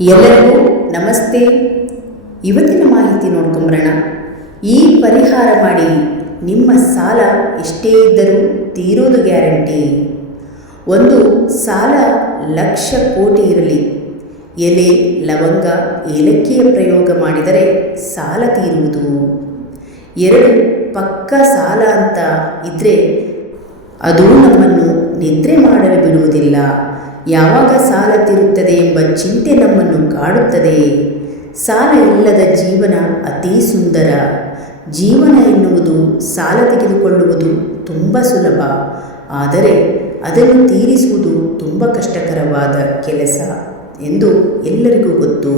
ಎಲ್ಲರಿಗೂ ನಮಸ್ತೆ. ಇವತ್ತಿನ ಮಾಹಿತಿ ನೋಡ್ಕೊಂಬರೋಣ. ಈ ಪರಿಹಾರ ಮಾಡಿ ನಿಮ್ಮ ಸಾಲ ಎಷ್ಟೇ ಇದ್ದರೂ ತೀರೋದು ಗ್ಯಾರಂಟಿ. ಒಂದು ಸಾಲ ಲಕ್ಷ ಕೋಟಿ ಇರಲಿ. ಎಲೆ, ಲವಂಗ, ಏಲಕ್ಕಿಯ ಪ್ರಯೋಗ ಮಾಡಿದರೆ ಸಾಲ ತೀರುವುದು. ಎರಡು ಪಕ್ಕ ಸಾಲ ಅಂತ ಇದ್ದರೆ ಅದು ನಮ್ಮನ್ನು ನಿದ್ರೆ ಮಾಡಲು ಬಿಡುವುದಿಲ್ಲ. ಯಾವಾಗ ಸಾಲ ತೀರುತ್ತದೆ ಎಂಬ ಚಿಂತೆ ನಮ್ಮನ್ನು ಕಾಡುತ್ತದೆ. ಸಾಲ ಇಲ್ಲದ ಜೀವನ ಅತೀ ಸುಂದರ. ಜೀವನ ಎನ್ನುವುದು ಸಾಲ ತೆಗೆದುಕೊಳ್ಳುವುದು ತುಂಬ ಸುಲಭ. ಆದರೆ ಅದನ್ನು ತೀರಿಸುವುದು ತುಂಬ ಕಷ್ಟಕರವಾದ ಕೆಲಸ ಎಂದು ಎಲ್ಲರಿಗೂ ಗೊತ್ತು.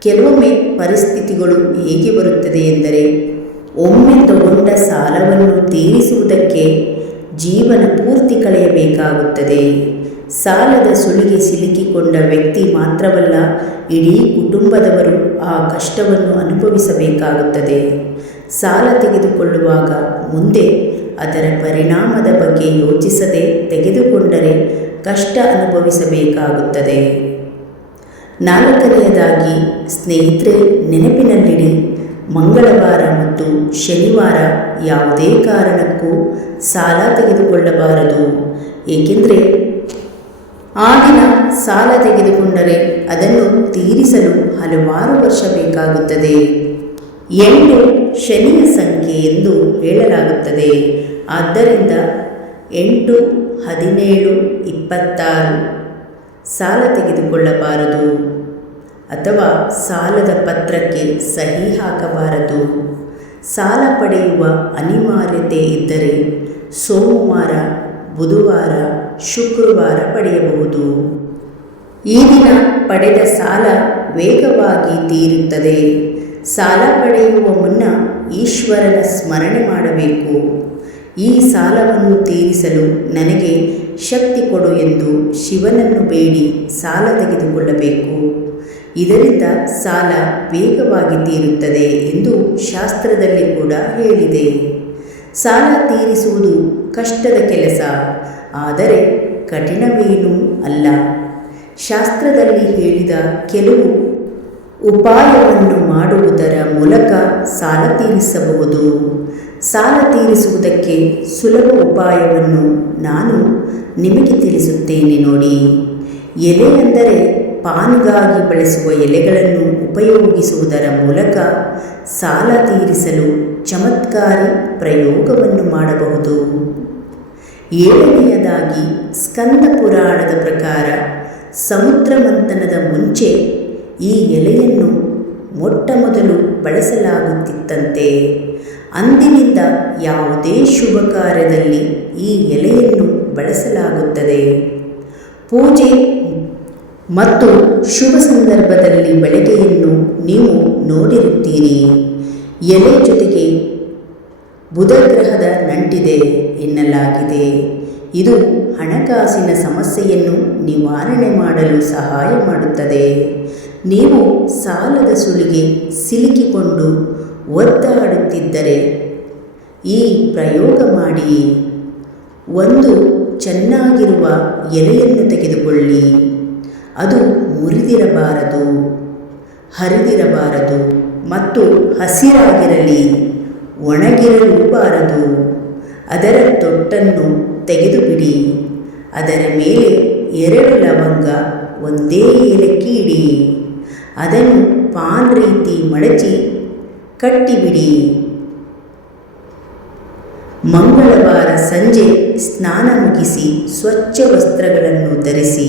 ಕೆಲವೊಮ್ಮೆ ಪರಿಸ್ಥಿತಿಗಳು ಹೇಗೆ ಬರುತ್ತದೆ ಎಂದರೆ ಒಮ್ಮೆ ತಗೊಂಡ ಸಾಲವನ್ನು ತೀರಿಸುವುದಕ್ಕೆ ಜೀವನ ಪೂರ್ತಿ ಕಳೆಯಬೇಕಾಗುತ್ತದೆ. ಸಾಲದ ಸುಳಿಗೆ ಸಿಲುಕಿಕೊಂಡ ವ್ಯಕ್ತಿ ಮಾತ್ರವಲ್ಲ, ಇಡೀ ಕುಟುಂಬದವರು ಆ ಕಷ್ಟವನ್ನು ಅನುಭವಿಸಬೇಕಾಗುತ್ತದೆ. ಸಾಲ ತೆಗೆದುಕೊಳ್ಳುವಾಗ ಮುಂದೆ ಅದರ ಪರಿಣಾಮದ ಬಗ್ಗೆ ಯೋಚಿಸದೆ ತೆಗೆದುಕೊಂಡರೆ ಕಷ್ಟ ಅನುಭವಿಸಬೇಕಾಗುತ್ತದೆ. ನಾಲ್ಕನೆಯದಾಗಿ, ಸ್ನೇಹಿತರೆ, ನೆನಪಿನಲ್ಲಿಡಿ, ಮಂಗಳವಾರ ಮತ್ತು ಶನಿವಾರ ಯಾವುದೇ ಕಾರಣಕ್ಕೂ ಸಾಲ ತೆಗೆದುಕೊಳ್ಳಬಾರದು. ಏಕೆಂದರೆ ಆ ದಿನ ಸಾಲ ತೆಗೆದುಕೊಂಡರೆ ಅದನ್ನು ತೀರಿಸಲು ಹಲವಾರು ವರ್ಷ ಬೇಕಾಗುತ್ತದೆ. ಎಂಟು ಶನಿಯ ಸಂಖ್ಯೆ ಎಂದು ಹೇಳಲಾಗುತ್ತದೆ. ಆದ್ದರಿಂದ ಎಂಟು, ಹದಿನೇಳು, ಇಪ್ಪತ್ತಾರು. ಸಾಲ ತೆಗೆದುಕೊಳ್ಳಬಾರದು ಅಥವಾ ಸಾಲದ ಪತ್ರಕ್ಕೆ ಸಹಿ ಹಾಕಬಾರದು. ಸಾಲ ಪಡೆಯುವ ಅನಿವಾರ್ಯತೆ ಇದ್ದರೆ ಸೋಮವಾರ ಬುಧವಾರ, ಶುಕ್ರವಾರ ಪಡೆಯಬಹುದು. ಈ ದಿನ ಪಡೆದ ಸಾಲ ವೇಗವಾಗಿ ತೀರುತ್ತದೆ. ಸಾಲ ಪಡೆಯುವ ಮುನ್ನ ಈಶ್ವರನ ಸ್ಮರಣೆ ಮಾಡಬೇಕು. ಈ ಸಾಲವನ್ನು ತೀರಿಸಲು ನನಗೆ ಶಕ್ತಿ ಕೊಡು ಎಂದು ಶಿವನನ್ನು ಬೇಡಿ ಸಾಲ ತೆಗೆದುಕೊಳ್ಳಬೇಕು. ಇದರಿಂದ ಸಾಲ ವೇಗವಾಗಿ ತೀರುತ್ತದೆ ಎಂದು ಶಾಸ್ತ್ರದಲ್ಲಿ ಕೂಡ ಹೇಳಿದೆ. ಸಾಲ ತೀರಿಸುವುದು ಕಷ್ಟದ ಕೆಲಸ. ಆದರೆ ಕಠಿಣವೇನೂ ಅಲ್ಲ. ಶಾಸ್ತ್ರದಲ್ಲಿ ಹೇಳಿದ ಕೆಲವು ಉಪಾಯವನ್ನು ಮಾಡುವುದರ ಮೂಲಕ ಸಾಲ ತೀರಿಸಬಹುದು. ಸಾಲ ತೀರಿಸುವುದಕ್ಕೆ ಸುಲಭ ಉಪಾಯವನ್ನು ನಾನು ನಿಮಗೆ ತಿಳಿಸುತ್ತೇನೆ ನೋಡಿ. ಎಲೆ ಎಂದರೆ ಪಾನ್ಗಾಗಿ ಬಳಸುವ ಎಲೆಗಳನ್ನು ಉಪಯೋಗಿಸುವುದರ ಮೂಲಕ ಸಾಲ ತೀರಿಸಲು ಚಮತ್ಕಾರಿ ಪ್ರಯೋಗವನ್ನು ಮಾಡಬಹುದು. ಏಳನೆಯದಾಗಿ ಸ್ಕಂದ ಪುರಾಣದ ಪ್ರಕಾರ ಸಮುದ್ರ ಮಂಥನದ ಮುಂಚೆ ಈ ಎಲೆಯನ್ನು ಮೊಟ್ಟ ಮೊದಲು ಬಳಸಲಾಗುತ್ತಿತ್ತಂತೆ. ಅಂದಿನಿಂದ ಯಾವುದೇ ಶುಭ ಕಾರ್ಯದಲ್ಲಿ ಈ ಎಲೆಯನ್ನು ಬಳಸಲಾಗುತ್ತದೆ. ಪೂಜೆ ಮತ್ತು ಶುಭ ಸಂದರ್ಭದಲ್ಲಿ ಬಳಕೆಯನ್ನು ನೀವು ನೋಡಿರುತ್ತೀರಿ. ಎಲೆ ಜೊತೆಗೆ ಬುಧ ಗ್ರಹದ ನಂಟಿದೆ ಎನ್ನಲಾಗಿದೆ. ಇದು ಹಣಕಾಸಿನ ಸಮಸ್ಯೆಯನ್ನು ನಿವಾರಣೆ ಮಾಡಲು ಸಹಾಯ ಮಾಡುತ್ತದೆ. ನೀವು ಸಾಲದ ಸುಳಿಗೆ ಸಿಲುಕಿಕೊಂಡು ಒದ್ದಾಡುತ್ತಿದ್ದರೆ ಈ ಪ್ರಯೋಗ ಮಾಡಿ. ಒಂದು ಚೆನ್ನಾಗಿರುವ ಎಲೆಯನ್ನು ತೆಗೆದುಕೊಳ್ಳಿ. ಅದು ಮುರಿದಿರಬಾರದು, ಹರಿದಿರಬಾರದು ಮತ್ತು ಹಸಿರಾಗಿರಲಿ, ಒಣಗಿರಲೂಬಾರದು. ಅದರ ತೊಟ್ಟನ್ನು ತೆಗೆದುಬಿಡಿ, ಅದರ ಮೇಲೆ ಎರಡು ಲವಂಗ ಒಂದೇ ಏಲಕ್ಕಿ ಇಡಿ, ಅದನ್ನು ಪಾನ್ ರೀತಿ ಮಡಚಿ ಕಟ್ಟಿಬಿಡಿ. ಮಂಗಳವಾರ ಸಂಜೆ ಸ್ನಾನ ಮುಗಿಸಿ ಸ್ವಚ್ಛ ವಸ್ತ್ರಗಳನ್ನು ಧರಿಸಿ.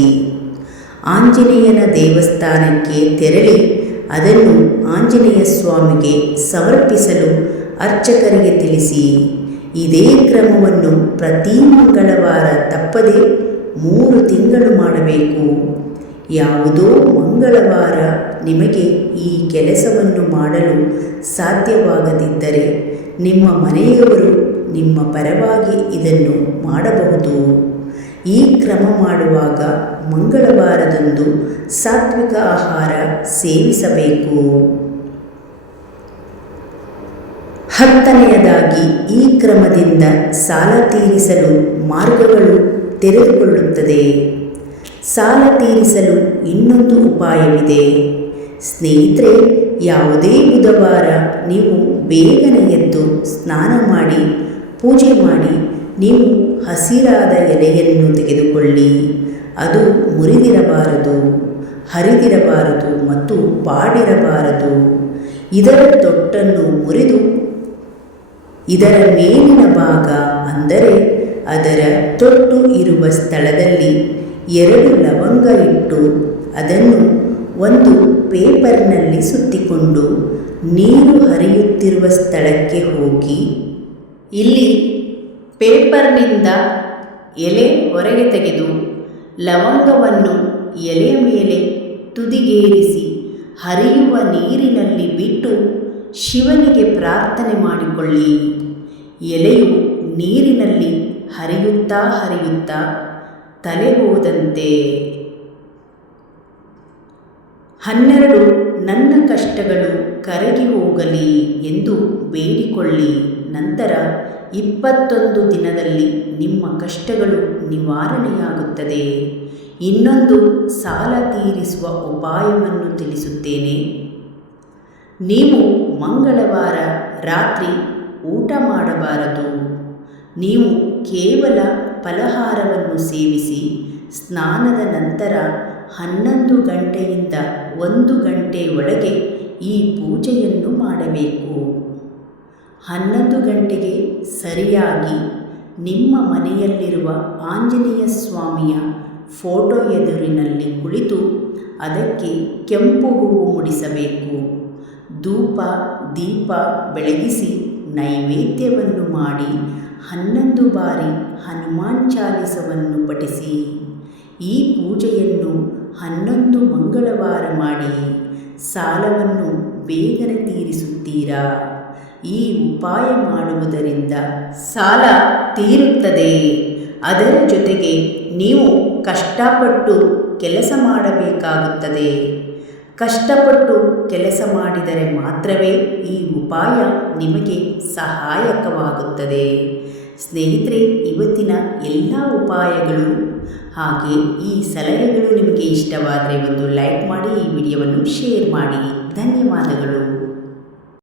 ಆಂಜನೇಯನ ದೇವಸ್ಥಾನಕ್ಕೆ ತೆರಳಿ ಅದನ್ನು ಆಂಜನೇಯ ಸ್ವಾಮಿಗೆ ಸಮರ್ಪಿಸಲು ಅರ್ಚಕರಿಗೆ ತಿಳಿಸಿ, ಇದೇ ಕ್ರಮವನ್ನು ಪ್ರತಿ ಮಂಗಳವಾರ ತಪ್ಪದೆ ಮೂರು ತಿಂಗಳು ಮಾಡಬೇಕು. ಯಾವುದೋ ಮಂಗಳವಾರ ನಿಮಗೆ ಈ ಕೆಲಸವನ್ನು ಮಾಡಲು ಸಾಧ್ಯವಾಗದಿದ್ದರೆ ನಿಮ್ಮ ಮನೆಯವರು ನಿಮ್ಮ ಪರವಾಗಿ ಇದನ್ನು ಮಾಡಬಹುದು. ಈ ಕ್ರಮ ಮಾಡುವಾಗ ಮಂಗಳವಾರದಂದು ಸಾತ್ವಿಕ ಆಹಾರ ಸೇವಿಸಬೇಕು. ಹತ್ತನೆಯದಾಗಿ ಈ ಕ್ರಮದಿಂದ ಸಾಲ ತೀರಿಸಲು ಮಾರ್ಗಗಳು ತೆರೆದುಕೊಳ್ಳುತ್ತದೆ. ಸಾಲ ತೀರಿಸಲು ಇನ್ನೊಂದು ಉಪಾಯವಿದೆ. ಸ್ನೇಹಿತರೆ, ಯಾವುದೇ ಬುಧವಾರ ನೀವು ಬೇಗನೆ ಎದ್ದು ಸ್ನಾನ ಮಾಡಿ, ಪೂಜೆ ಮಾಡಿ, ನೀವು ಹಸಿರಾದ ಎಲೆಯನ್ನು ತೆಗೆದುಕೊಳ್ಳಿ. ಅದು ಮುರಿದಿರಬಾರದು, ಹರಿದಿರಬಾರದು ಮತ್ತು ಪಾಡಿರಬಾರದು. ಇದರ ತೊಟ್ಟನ್ನು ಮುರಿದು, ಇದರ ಮೇಲಿನ ಭಾಗ ಅಂದರೆ ಅದರ ತೊಟ್ಟು ಇರುವ ಸ್ಥಳದಲ್ಲಿ ಎರಡು ಲವಂಗ ಇಟ್ಟು ಅದನ್ನು ಒಂದು ಪೇಪರ್ನಲ್ಲಿ ಸುತ್ತಿಕೊಂಡು ನೀರು ಹರಿಯುತ್ತಿರುವ ಸ್ಥಳಕ್ಕೆ ಹೋಗಿ. ಇಲ್ಲಿ ಪೇಪರ್ನಿಂದ ಎಲೆ ಹೊರಗೆ ತೆಗೆದು ಲವಂಗವನ್ನು ಎಲೆಯ ಮೇಲೆ ತುದಿಗೇರಿಸಿ ಹರಿಯುವ ನೀರಿನಲ್ಲಿ ಬಿಟ್ಟು ಶಿವನಿಗೆ ಪ್ರಾರ್ಥನೆ ಮಾಡಿಕೊಳ್ಳಿ. ಎಲೆಯು ನೀರಿನಲ್ಲಿ ಹರಿಯುತ್ತಾ ಹರಿಯುತ್ತಾ ತಲೆ ಹೋದಂತೆ ಹನ್ನೆರಡು, ನನ್ನ ಕಷ್ಟಗಳು ಕರಗಿ ಹೋಗಲಿ ಎಂದು ಬೇಡಿಕೊಳ್ಳಿ. ನಂತರ ಇಪ್ಪತ್ತೊಂದು ದಿನದಲ್ಲಿ ನಿಮ್ಮ ಕಷ್ಟಗಳು ನಿವಾರಣೆಯಾಗುತ್ತದೆ. ಇನ್ನೊಂದು ಸಾಲ ತೀರಿಸುವ ಉಪಾಯವನ್ನು ತಿಳಿಸುತ್ತೇನೆ. ನೀವು ಮಂಗಳವಾರ ರಾತ್ರಿ ಊಟ ಮಾಡಬಾರದು. ನೀವು ಕೇವಲ ಫಲಹಾರವನ್ನು ಸೇವಿಸಿ ಸ್ನಾನದ ನಂತರ ಹನ್ನೊಂದು ಗಂಟೆಯಿಂದ ಒಂದು ಒಳಗೆ ಈ ಪೂಜೆಯನ್ನು ಮಾಡಬೇಕು. ಹನ್ನೊಂದು ಗಂಟೆಗೆ ಸರಿಯಾಗಿ ನಿಮ್ಮ ಮನೆಯಲ್ಲಿರುವ ಆಂಜನೇಯ ಸ್ವಾಮಿಯ ಫೋಟೋ ಎದುರಿನಲ್ಲಿ ಕುಳಿತು ಅದಕ್ಕೆ ಕೆಂಪು ಹೂವು ಮುಡಿಸಬೇಕು. ಧೂಪ, ದೀಪ ಬೆಳಗಿಸಿ ನೈವೇದ್ಯವನ್ನು ಮಾಡಿ ಹನ್ನೊಂದು ಬಾರಿ ಹನುಮಾನ್ ಚಾಲಿಸವನ್ನು ಪಠಿಸಿ. ಈ ಪೂಜೆಯನ್ನು ಹನ್ನೊಂದು ಮಂಗಳವಾರ ಮಾಡಿ ಸಾಲವನ್ನು ಬೇಗನೆ ತೀರಿಸುತ್ತೀರಾ? ಈ ಉಪಾಯ ಮಾಡುವುದರಿಂದ ಸಾಲ ತೀರುತ್ತದೆ. ಅದರ ಜೊತೆಗೆ ನೀವು ಕಷ್ಟಪಟ್ಟು ಕೆಲಸ ಮಾಡಬೇಕಾಗುತ್ತದೆ. ಕಷ್ಟಪಟ್ಟು ಕೆಲಸ ಮಾಡಿದರೆ ಮಾತ್ರವೇ ಈ ಉಪಾಯ ನಿಮಗೆ ಸಹಾಯಕವಾಗುತ್ತದೆ. ಸ್ನೇಹಿತರೆ, ಇವತ್ತಿನ ಎಲ್ಲ ಉಪಾಯಗಳು ಹಾಗೆ ಈ ಸಲಹೆಗಳು ನಿಮಗೆ ಇಷ್ಟವಾದರೆ ಒಂದು ಲೈಕ್ ಮಾಡಿ, ಈ ವಿಡಿಯೋವನ್ನು ಶೇರ್ ಮಾಡಿ. ಧನ್ಯವಾದಗಳು.